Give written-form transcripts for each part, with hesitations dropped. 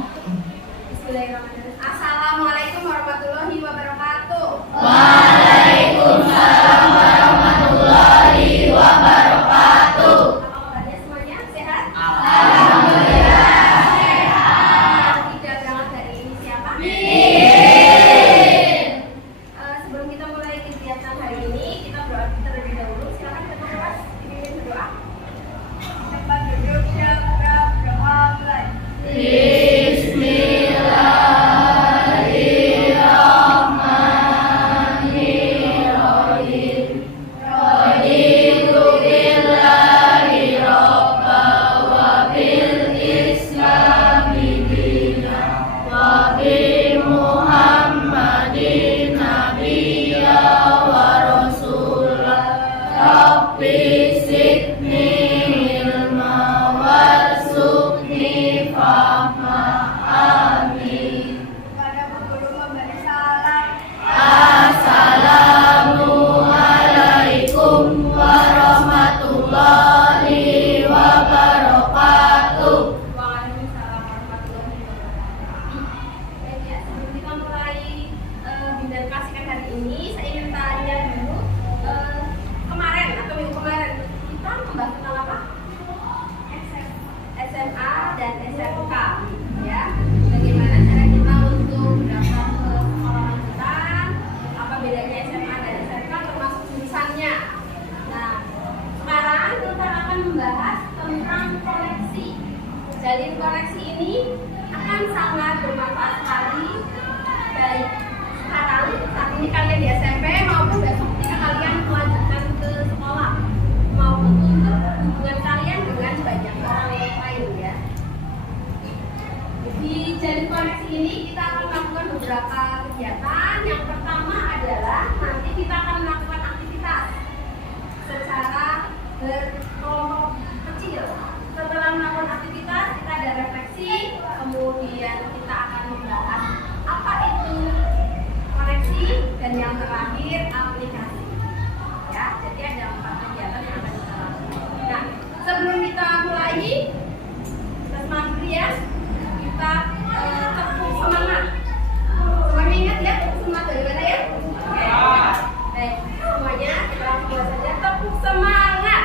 Bismillahirrahmanirrahim. Assalamualaikum warahmatullahi wabarakatuh. Waalaikumsalam warahmatullahi wabarakatuh. Apa kabarnya semuanya? Sehat? Alhamdulillah sehat. Tidak berangkat dari ini siapa? Sebelum kita mulai kegiatan hari ini, kita berdoa terlebih dahulu. Silakan ketua kelas dipimpin berdoa. Tempat duduk siap berdoa mulai. Bismillahirrahmanirrahim. Raditu billahi robba wa bil islami dina wa bi Muhammadin nabiyya wa rasulah. Rabbi zidni ilma warzuqni fahma. Amin. Kepada Bu Guru memberi salam. Assalamualaikum warahmatullahi wabarakatuh. Waalaikumsalam warahmatullahi wabarakatuh. Baik ya, sebelum kita mulai bindaskan hari ini, saya ingin tanya dulu kemarin atau minggu kemarin kita membahas tentang apa? SMA dan SMK, ya. Bagaimana cara kita untuk mendaftar ke sekolah lanjutan? Apa bedanya SMA dan SMK termasuk jurusannya? Nah, sekarang kita akan membahas tentang koneksi. Jalin koneksi ini akan sangat bermanfaat sekali baik sekarang saat ini kalian di SMP maupun besok ketika kalian melanjutkan ke sekolah maupun untuk hubungan kalian dengan banyak orang lain ya. Di jalin koneksi ini kita akan melakukan beberapa kegiatan. Yang pertama adalah nanti kita akan melakukan aktivitas secara berkelompok kecil. Setelah melakukan aktivitas, kita ada refleksi, kemudian kita akan membahas apa itu koneksi, dan yang terakhir aplikasi. Ya, jadi ada 4 kegiatan yang akan kita lakukan. Nah, sebelum kita mulai, kita semangat dulu ya. Kita tepuk semangat. Semuanya ingat ya, tepuk semangat dari mana ya? Oke. Baik, semuanya kita lakukan saja. Tepuk semangat.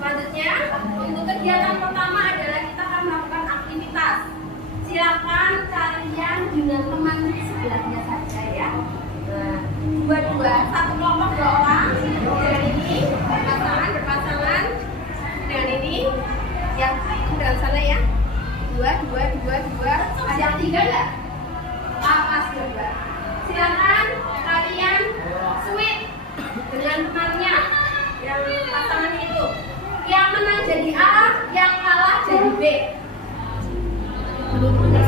Selanjutnya, untuk kegiatan pertama adalah kita akan melakukan aktivitas. Silakan kalian dengan teman sebelahnya saja ya. Nah, dua-dua, satu kelompok 2 orang dengan ini berpasangan dengan ini yang dengan sana ya. Dua. Ada yang 3 nggak? Pas 2. Silakan kalian switch dengan temannya yang pasangannya itu. Yang menang jadi A, yang kalah jadi B. Yang menang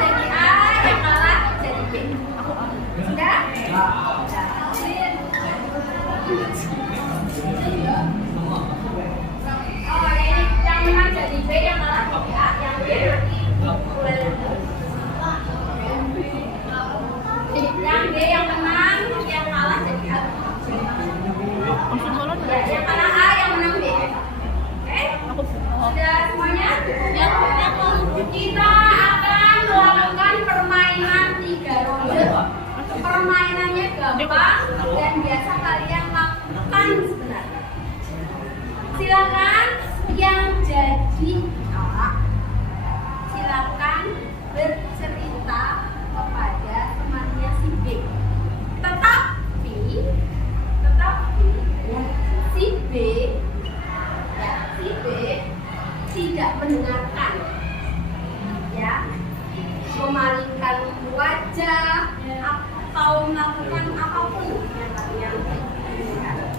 jadi A, yang kalah jadi B. Sudah? Oh, ini yang menang jadi B, yang kalah jadi A, yang B nanti mulai lagi. Yang B yang menang, yang kalah jadi A. Ya, yang kalah A, yang menang B. Oke? Sudah semuanya? Kita akan melakukan permainan 3 ronde. Permainannya gampang dan biasa kalian lakukan sebenarnya. Silakan yang jadi A, silakan bercerita kepada temannya si B. Tetapi si B tidak mendengarkan, ya, memalingkan wajah atau melakukan apapun yang kalian inginkan,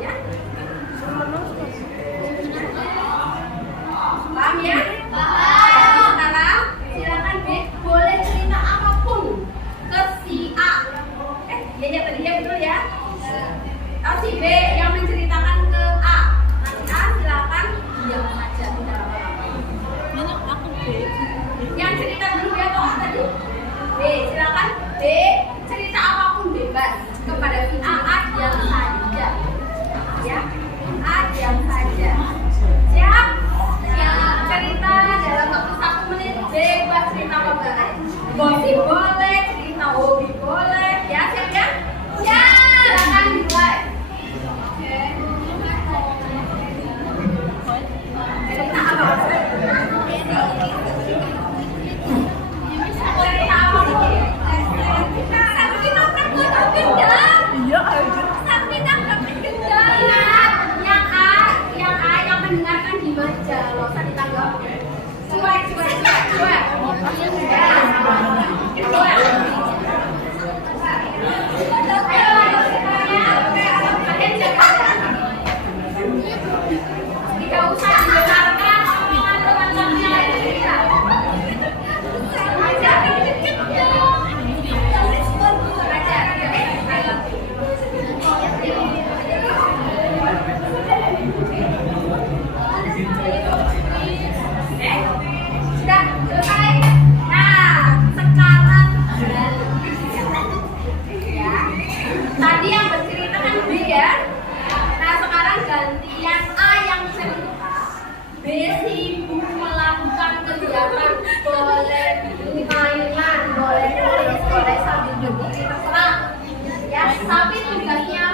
ya. Paham ya? Paham. Sekarang silakan B boleh cerita apapun ke si A. Dia tadi ya betul ya. Si B yang menceritakan ke A. Nanti A silakan diam saja, tidak apa-apa. Aku B. Yang Tidak usah didengarkan omongan teman-teman yang lain ya. Sudah selesai. Nah, sekarang ya. Tadi yang bercerita kan B ya. Nah, sekarang gantian A yang cerita. B sibuk melakukan kegiatan, boleh mainan, boleh nulis, boleh sambil berdiri, terserah. Ya, tapi tugasnya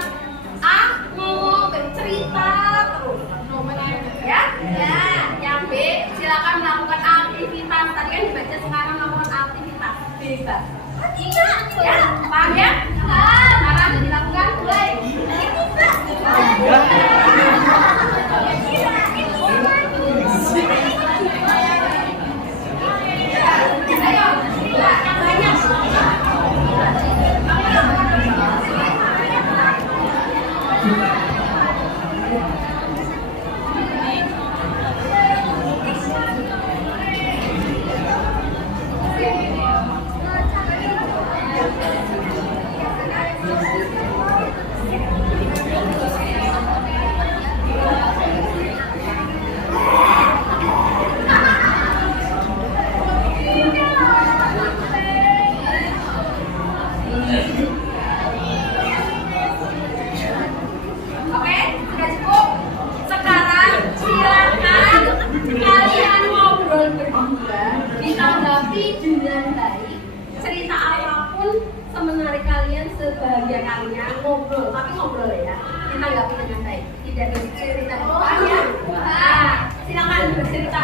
A ngomong bercerita terus. Ya, ya. Yang B silakan melakukan aktivitas. Tadi kan dibaca sekarang melakukan aktivitas. Bebas. Tidak, ya, paham ya? Sekarang dilakukan mulai. Ayo, yang banyak. Oke, sudah cukup. Sekarang silakan kalian ngobrol berdua, ditanggapi dengan baik. Cerita apapun semenarik kalian, sebahagia kalian ngobrol, tapi ngobrol ya. Ditanggapi dengan baik. Tidak bercerita doang ya. Nah, silakan bercerita.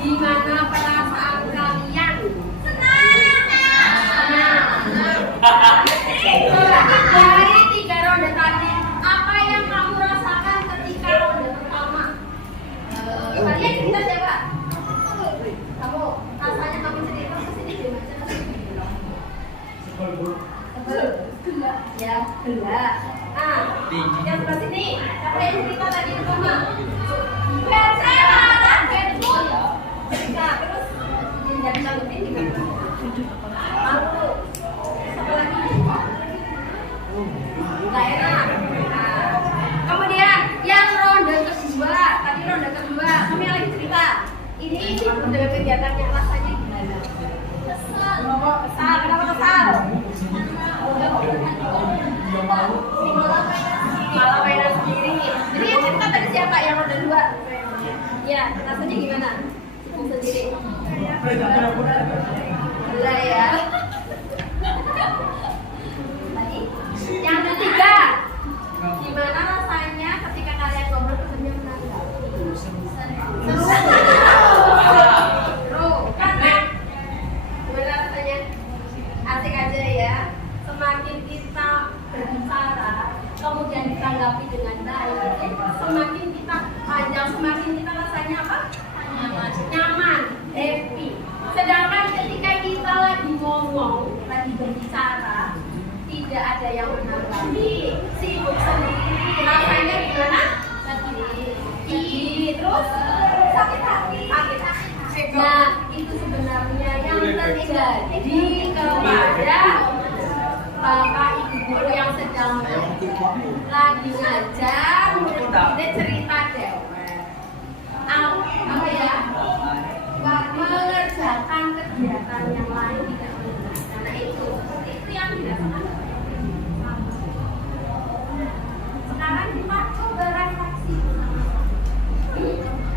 Gimana perasaan kalian? Senang. Dari 3 ronde tadi, apa yang kamu rasakan ketika ronde pertama? Kalian cerita siapa? Kamu, rasanya kamu cerita kesini gimana? Sebel. Ya, gelap. Ah, yang sebelah sini, siapa yang cerita tadi pertama? Nah, terus tidak bisa lebih gimana? Malu. Siapa lagi? Nggak enak. Nah, kemudian yang ronde kedua, tadi ronde kedua, kami lagi cerita. Ini dengan kegiatannya rasanya gimana? Kesal. Oh, kesal. Kenapa kesal? Malah mainan sendiri. Jadi yang cerita tadi siapa? Yang ronde 2? Ya, rasanya gimana? Sendiri. Gila ya. Yang ketiga, gimana rasanya ketika kalian ngobrol kemudian menanggapi? Seru. Karena gimana rasanya? Asik aja ya. Semakin kita berbicara, kemudian ditanggapi dengan baik, semakin kita panjang, semakin kita rasanya apa? Nyaman, happy. Sedangkan Jadi kepada Bapak Ibu guru yang sedang lagi ngajar, murid-muridnya cerita dewek. Apa ya? Mengerjakan kegiatan yang lain tidak benar. Karena itu yang dirasakan. Sekarang kita coba refleksi.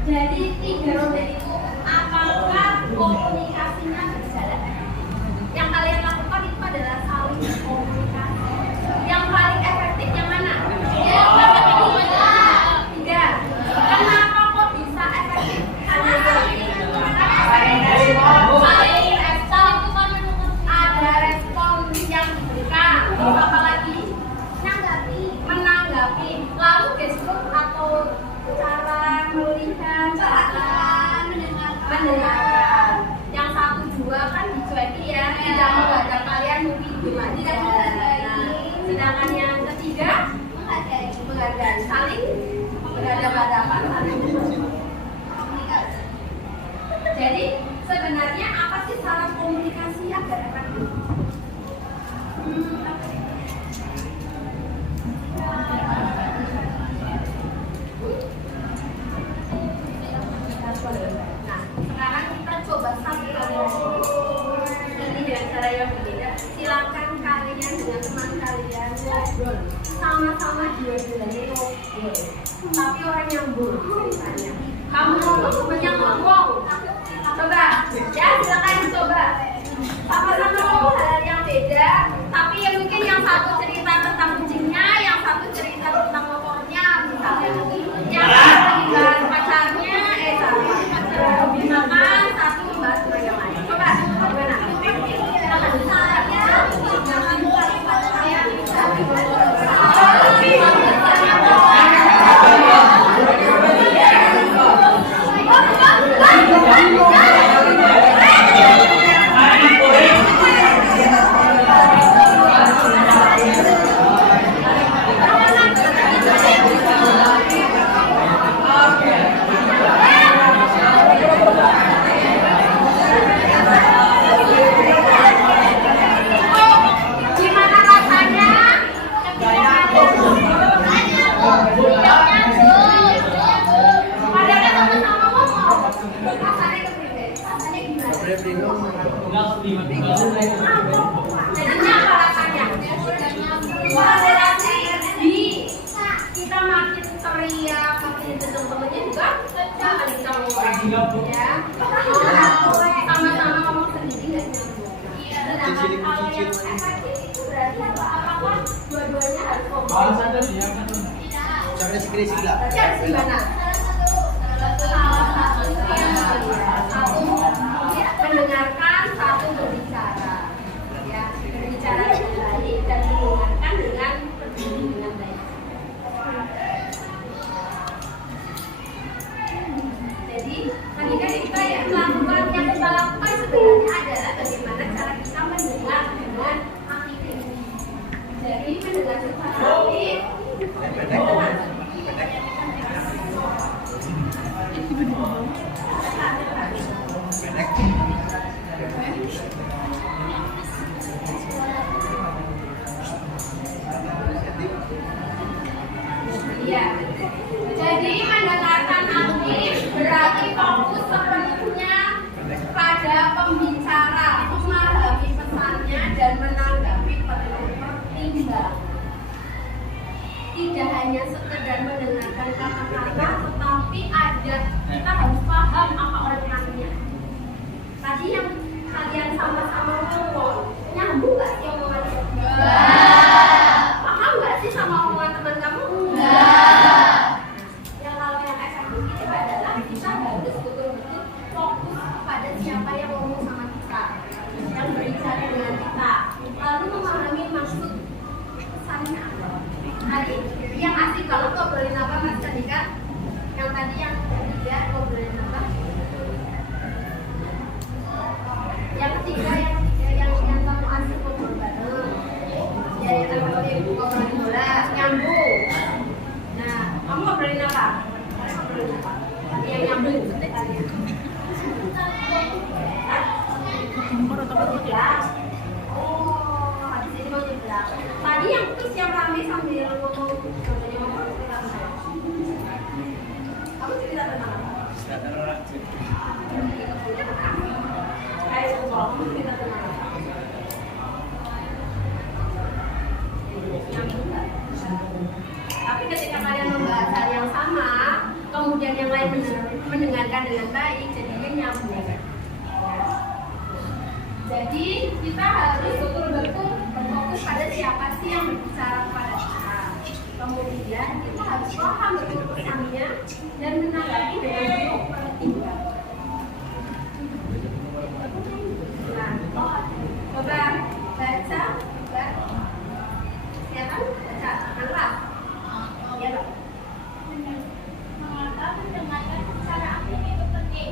Jadi 3 roda itu apakah komunikasinya berjalan? Yang kalian lakukan itu adalah saling komunikasi. Yang paling efektif yang mana? Yang paling tidak. Kenapa kok bisa efektif? Karena ada respon yang diberikan. Apa lagi? Menanggapi. Lalu gestur atau cara melihat, cara mendengarkan. Yang 1-2 kan dicueki ya, tidak menghadap kalian mungkin gimana. Sedangkan yang ketiga menghargai, saling berhadapan-hadapan, saling komunikasi. Jadi sebenarnya apa sih cara komunikasi agar efektif? Nah, sekarang kita coba satu ini dengan cara yang berbeda. Silakan kalian dengan teman kalian ngobrol, sama-sama dua-duanya ngobrol. Tapi orang yang buruk ceritanya. Kamu ngomong, yang ngomong. Coba, ya silakan coba. Sama-sama ngomong hal yang beda, tapi ya mungkin yang satu cerita tentang kucingnya, yang satu cerita tentang motornya, misalnya. Yang satu cerita pacarnya, hobi makan, satu membahas tentang yang lain. Coba, gimana? Gimana rasanya? Padahal sama-sama ngomong. Rasanya kepribadian. Rasanya gimana? Jadinya apa rasanya? Kita makin teriak, makin temen-temennya juga makin bisa ngomong. Ya, sama-sama ngomong sendiri nggak nyambung. Sedangkan kalau yang efektif itu berarti apa? Apakah dua-duanya harus ngomong? Harus gimana? Salah satu mendengarkan, satu berbicara. Ya, berbicara dengan baik dan mendengarkan dengan peduli dengan baik. Jadi, ketika kita yang melakukan yang kita lakukan sebenarnya adalah bagaimana cara kita mendengar dengan aktif. Jadi mendengar secara aktif. Iya. Jadi mendengarkan aktif berarti fokus sepenuhnya pada pembicara, memahami pesannya dan menanggapi penuh pertimbangan. Tidak hanya sekedar mendengarkan kata-kata, tetapi kita harus paham apa orangnya. Tadi yang kalian sama-sama ngomong, nyambung nggak sih omongannya? Paham nggak sih sama omongan teman kamu? Yang kalau yang efektif itu adalah kita harus betul-betul fokus pada siapa yang ngomong sama kita, yang berbicara dengan kita, lalu memahami maksud pesannya apa. Tadi yang asik kalau ngobrolin apa Mas Candika? Yang tadi yang ketiga ngobrolin apa? Yang ketiga yang kamu asik ngobrol bareng. Ya yang kamu ngobrolin bola, nyambung. Nah, kamu ngobrolin apa? Ngobrolin apa? Yang nyambung. Ya, Oh, habis ini mau nyebrang. Tadi yang terus yang rame sambil ngomong contohnya ngomong cerita saya. Kamu cerita tentang apa? Ayo ngomong cerita tentang apa? Tapi ketika kalian membahas hal yang sama, kemudian yang lain mendengarkan dengan baik, jadinya nyambung. Jadi kita harus betul-betul berfokus pada siapa sih yang berbicara kepada kita. Kemudian kita harus paham betul pesannya dan menanggapi dengan penuh perhatian. Nah, coba baca, silakan baca, angkat. Ya, Pak. Mengapa mendengarkan secara aktif itu penting?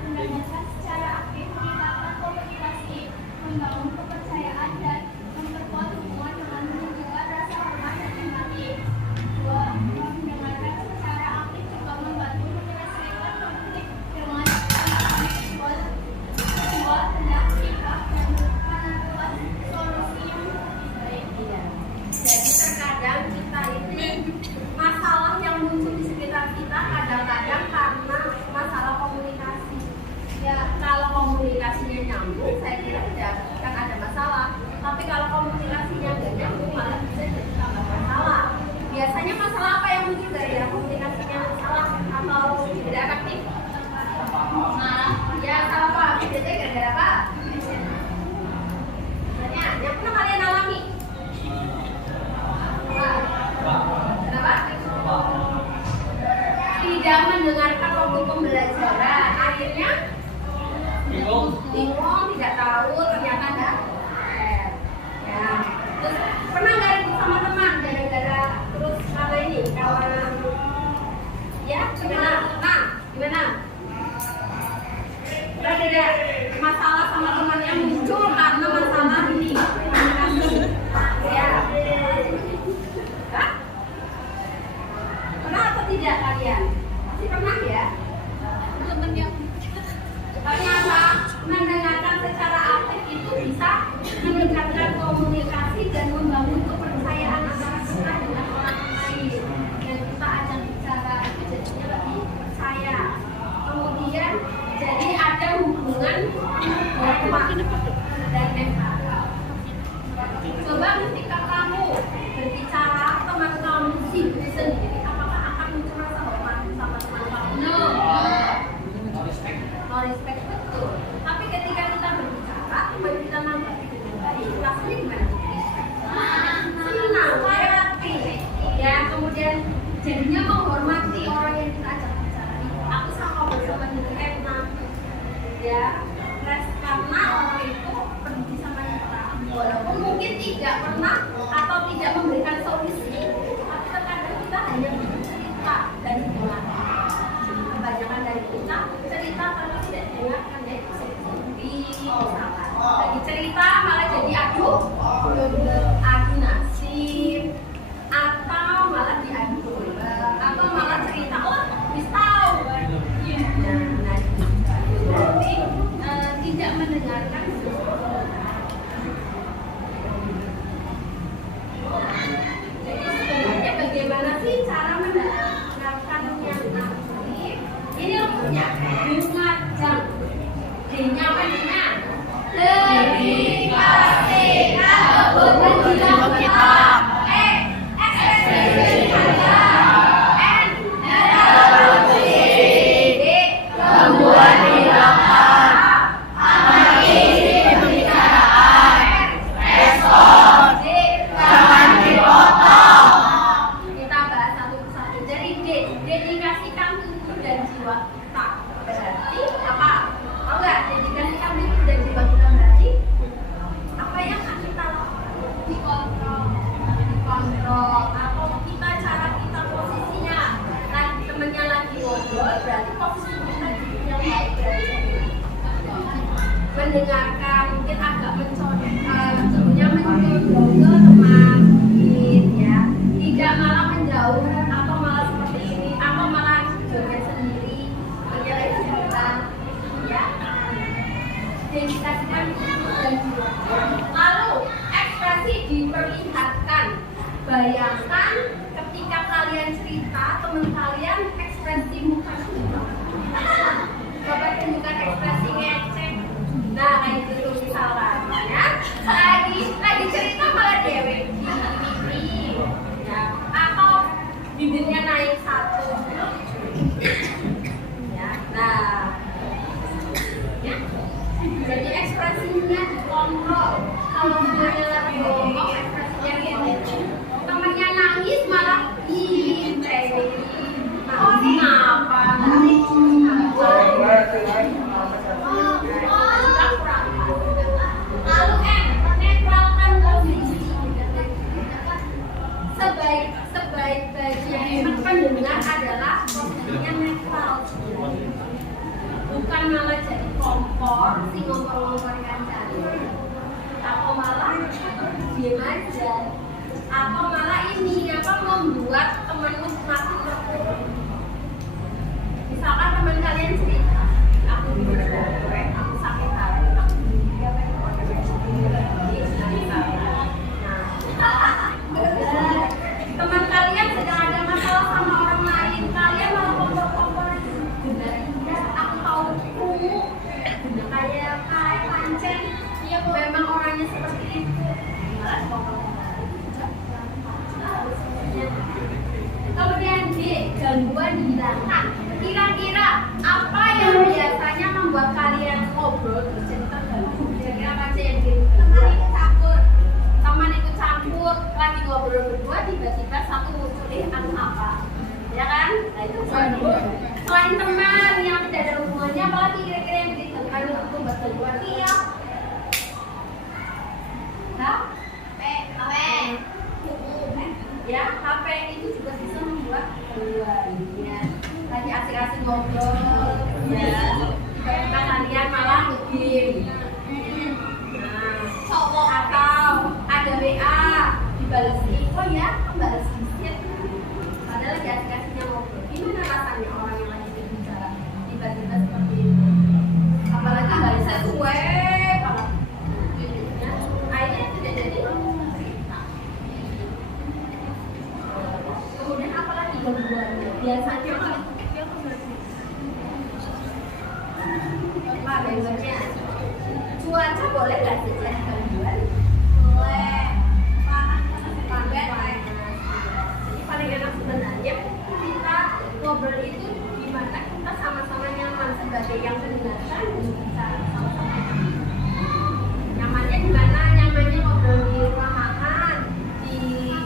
Mendengarkan secara aktif meningkatkan komunikasi, membangun kepercayaan dan memperkuat hubungan dengan menunjukkan rasa hormat dan empati. 2. Mendengarkan secara aktif juga membantu menyelesaikan konflik dengan membuat hendak ikhlas dan menentukan solusi yang lebih baik. Jadi terkadang kita ini masalah yang muncul di sekitar kita kadang-kadang karena masalah komunikasi. Ya kalau komunikasinya nyambung, saya kira tidak akan ada masalah. Tapi kalau komunikasinya nggak nyambung, malah bisa jadi tambah masalah. Biasanya masalah apa yang muncul dari komunikasinya salah atau tidak efektif? Ya salah apa? Biasanya gara-gara apa? Yang pernah kalian alami? Kenapa? Tidak mendengarkan waktu pembelajaran, akhirnya bingung, tidak tahu, ternyata ada ya. Terus pernah nggak ribut sama teman gara-gara terus apa ini? Kawan ya gimana? Nah, gimana? Ada masalah sama teman yang muncul karena masalah ini komunikasi. Ya. Hah? Pernah atau tidak kalian? Pasti pernah ya? Ternyata mendengarkan secara aktif itu bisa meningkatkan komunikasi dan membangun kepercayaan antara kita dengan orang lain. Dan kita ajak bicara itu jadinya lebih percaya. Kemudian jadi ada hubungan hormat dan empati. Coba ketika kamu berbicara teman kamu sendiri, apakah akan muncul rasa hormat sama teman kamu? No respect, betul. Tapi ketika kita berbicara, teman kita nanggapi dengan baik, rasanya gimana? Senang, happy. Ya, kemudian jadinya menghormati orang yang kita ajak bicara. Aku sama bersama dengan enak. Ya, karena orang itu peduli sama kita. Walaupun mungkin tidak pernah atau tidak memberikan solusi, tapi terkadang kita hanya bercerita dan mendengarkan. Kebanyakan dari kita cerita kalau tidak dengarkan ya misalkan lagi cerita malah jadi adu nasib atau malah diadu atau malah cerita bisa tahu berarti tidak mendengarkan jadi sebenarnya bagaimana sih cara mendengarkan yang aktif? Ini rumusnya dengarkan. D-nya apa D-nya? Lebih Lalu ekspresi diperlihatkan. Bayangkan ketika kalian cerita, teman kalian ekspresi muka berubah. Coba tunjukkan ekspresi ngecek. Nah, kayak gitu misalkan ya. Lagi cerita malah dewek gini. Ya, atau bibirnya naik satu. Ya, nah. Ya. Jadi ekspresinya dikontrol. Kalau temannya lagi ngomong, ekspresinya gitu. Temannya nangis malah oh, kenapa? Lalu menetralkan kondisi. Sebaik-baiknya pendengar adalah posisinya netral. Bukan malah jadi kompor, si ngompor-ngompor kancane. Atau malah diam aja. Atau malah membuat temanmu semakin terpuruk. Misalkan teman kalian cerita, aku digoreng, aku sakit hati, aku teman kalian sedang ada masalah sama orang lain, kalian malah kompor-kompor. Benar, aku tahu kamu kayak pancen, ya memang orangnya seperti itu. Kemudian D, gangguan dihilangkan. Kira-kira apa yang biasanya membuat kalian ngobrol terus jadi terganggu? Kira-kira apa aja yang teman ikut campur, lagi ngobrol berdua tiba-tiba satu muncul anu apa? Ya kan? Nah, itu selain teman yang tidak ada hubungannya, apalagi kira-kira yang bikin anu itu buat gangguan? Iya. Ya, HP itu juga bisa membuat gangguan. Ya, lagi asik-asik ngobrol, ya, tiba-tiba kalian malah game. Nah, atau ada WA dibalesin, oh ya, balas visit. Padahal lagi asik-asiknya ngobrol. Gimana rasanya orang yang lagi berbicara tiba-tiba seperti itu? Apalagi nggak sesuai banget. Akhirnya tidak jadi. Kemudian apalagi gangguannya? Biasanya gangguannya cuaca boleh nggak sih jadi gangguan? Boleh. Panas. Jadi paling enak sebenarnya kita ngobrol itu gimana kita sama-sama nyaman sebagai yang mendengarkan bisa sama-sama nyamannya di mana? Nyamannya ngobrol di rumah makan, di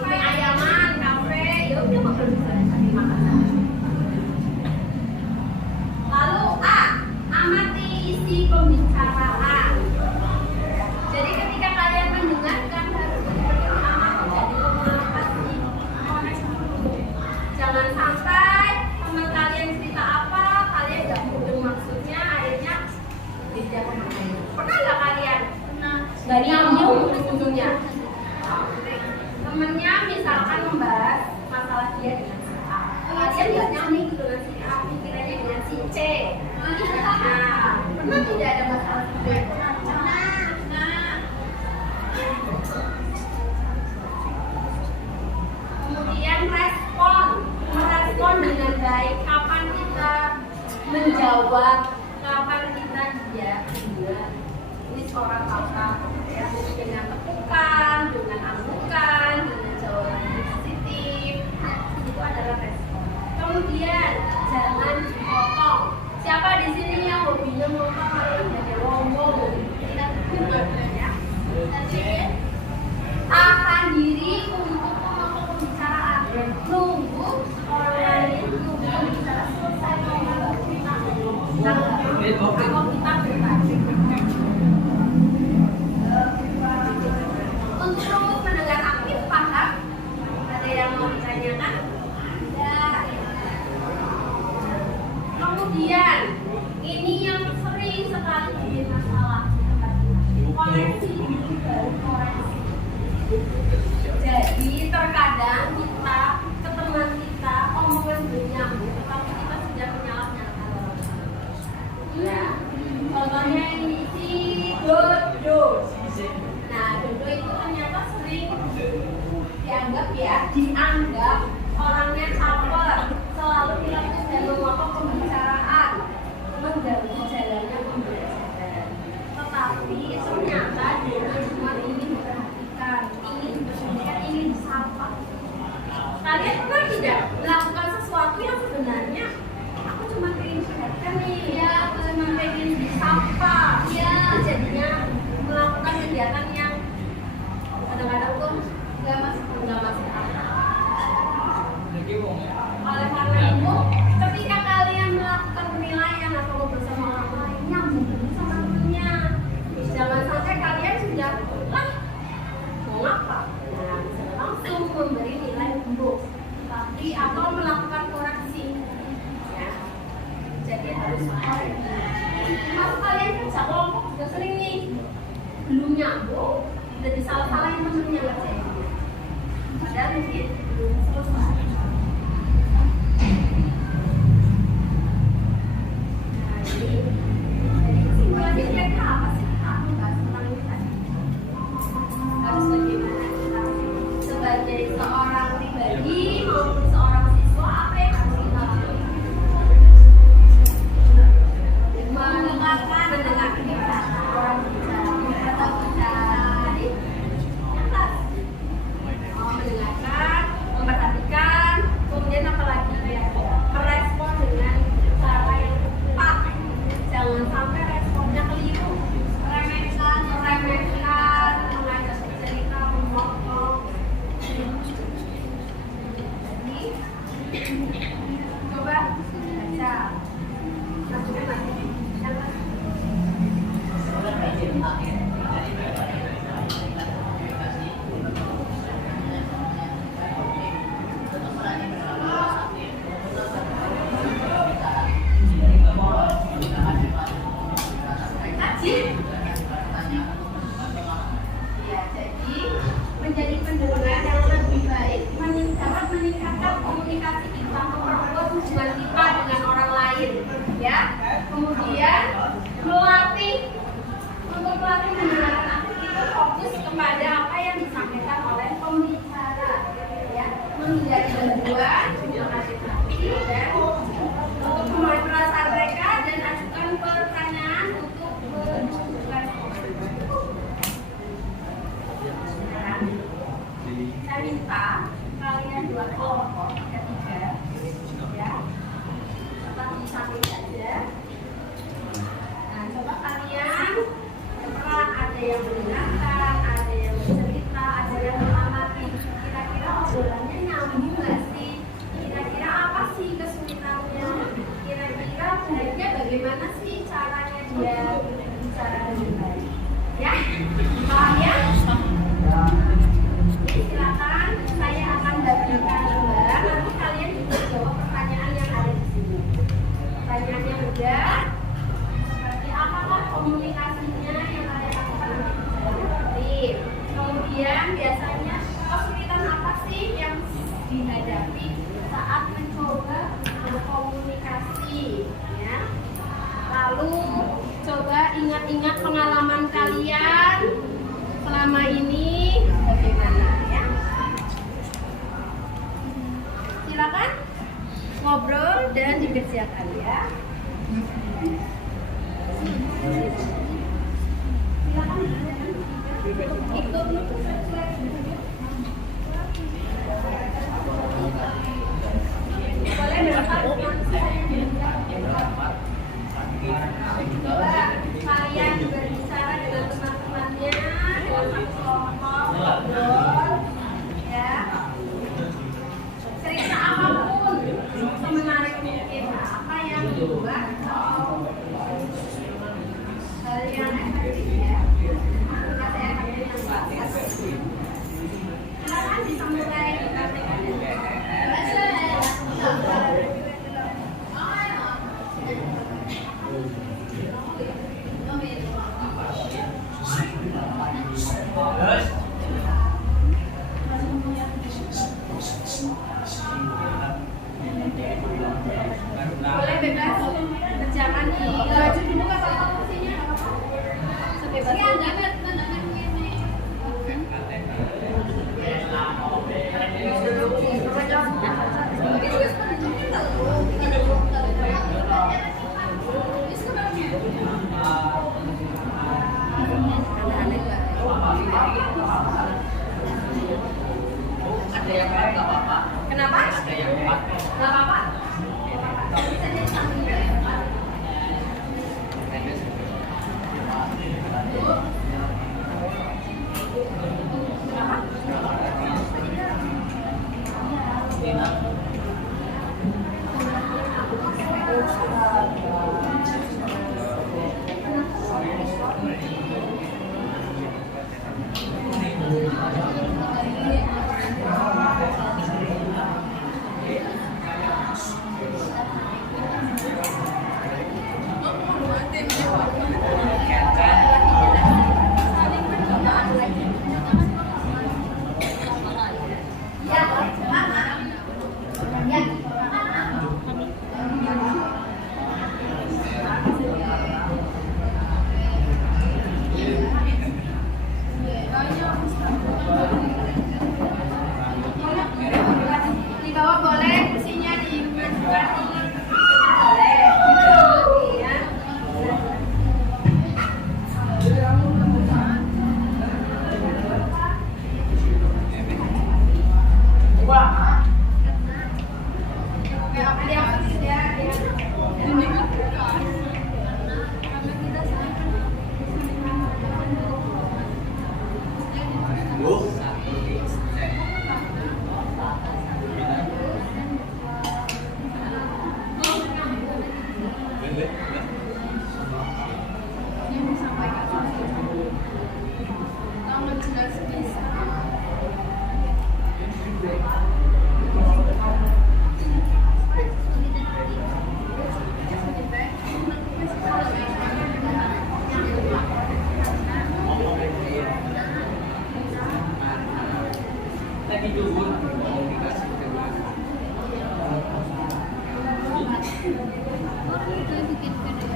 mie ayaman, kafe, ya udah ngobrol di sana sambil makan. Lalu A, amati isi pembicaraan. Jadi ketika kalian mendengarkan harus benar-benar menjadi komunikasi koneksi dulu. Jangan sampai teman kalian cerita apa, kalian nggak mudeng maksudnya, akhirnya tidak memahami. Pernah nggak kalian? Pernah. Nggak nyambung ujung-ujungnya. Temennya misalkan membahas masalah dia dengan si A, kalian nggak nyambung dengan si A, pikirannya dengan si C. Nah, pernah tidak ada masalah seperti itu? Kemudian merespon dengan baik. Kapan kita menjawab, kapan kita diam. Ini seorang kakak ya, dengan tepukan, dengan anggukan, dengan jawaban positif. Itu adalah respon. Kemudian jangan dipotong. Siapa di sini yang hobinya ngomong kalau jadi ngomong? Ya. Tahan diri untuk memotong pembicaraan. Nunggu orang lain bicara selesai baru kita kalau kita berbagi. Untuk mendengar aktif, paham? Ada yang mau ditanyakan? Ada. Kemudian ini yang sering sekali bikin masalah, koreksi baru koreksi. Jadi terkadang kita ke teman kita omongan belum nyambung, tapi kita sudah menyalahkan. Ya, jadi salah-salahin temennya ngerjain. Padahal mungkin belum selesai. Nah ini, jadi kesimpulannya kira-kira apa sih kita bahas tentang ini tadi? Harus bagaimana kita sebagai seorang pribadi maupun seorang siswa, apa yang harus kita lakukan? Mendengarkan orang bicara atau bicara di atas. Mendengarkan, memperhatikan, kemudian apa lagi ya? Merespon dengan cara yang tepat. Jangan sampai responnya keliru. Meremehkan, mengajak cerita, memotong. Jadi, coba baca. Maksudnya nanti. Menjadi pendengar yang lebih baik dapat meningkatkan komunikasi kita, memperkuat hubungan kita dengan orang lain, ya. Kemudian melatih mendengarkan itu fokus kepada apa yang disampaikan oleh pembicara, ya. Menjadi gangguan, mengasih hati dan untuk memulai perasaan mereka dan ajukan pertanyaan untuk menunjukkan. Saya minta kalian buat kelompok ketiga, ya, tetap di samping saja. Nah, coba kalian peran ada yang mendengarkan, ada yang bercerita, ada yang mengamati. Kira-kira obrolannya nyambung nggak sih? Kira-kira apa sih kesulitannya? Kira-kira baiknya bagaimana sih caranya dia berbicara dengan baik? Ya, paham ya? Silakan, saya akan bagikan gambar. Nanti kalian bisa jawab pertanyaan yang ada di sini. Pertanyaannya mudah. Seperti apakah komunikasinya yang kalian lakukan efektif? Kemudian biasanya kesulitan apa sih yang dihadapi saat mencoba berkomunikasi? Ya. Lalu coba ingat-ingat pengalaman kalian selama ini bagaimana, ya? Silakan ngobrol dan dikerjakan, ya. Silakan ikut. Boleh berapa? Coba kalian berbicara dengan teman-temannya, dengan satu kelompok, ngobrol, ya. Cerita apapun semenarik mungkin, apa yang dibuat hal yang efektif, ya. Kasih efektif yang bagus. Silakan bisa mulai dipraktikkan. Boleh bebas kerjakan di baju dulu apa kursinya, sebebas Ada yang nggak apa-apa. Kenapa? Ada yang empat. Nggak apa-apa. Bisa jadi samping juga ya, Pak. Saling berdoa. Orang itu bikin video.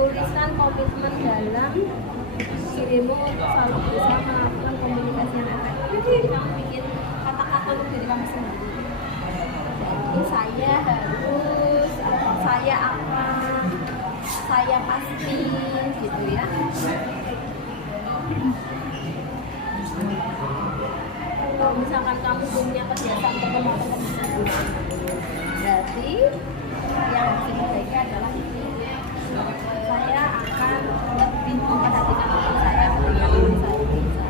Tuliskan komitmen dalam dirimu selalu berusaha melakukan komunikasi yang efektif. Jadi kamu bikin kata-kata untuk diri kamu sendiri. Jadi saya harus, saya akan, saya pasti, gitu ya. Kalau misalkan kamu punya kebiasaan bertemu berarti yang harus diperbaiki adalah ini. Saya akan lebih memperhatikan diri saya ketika saya bicara.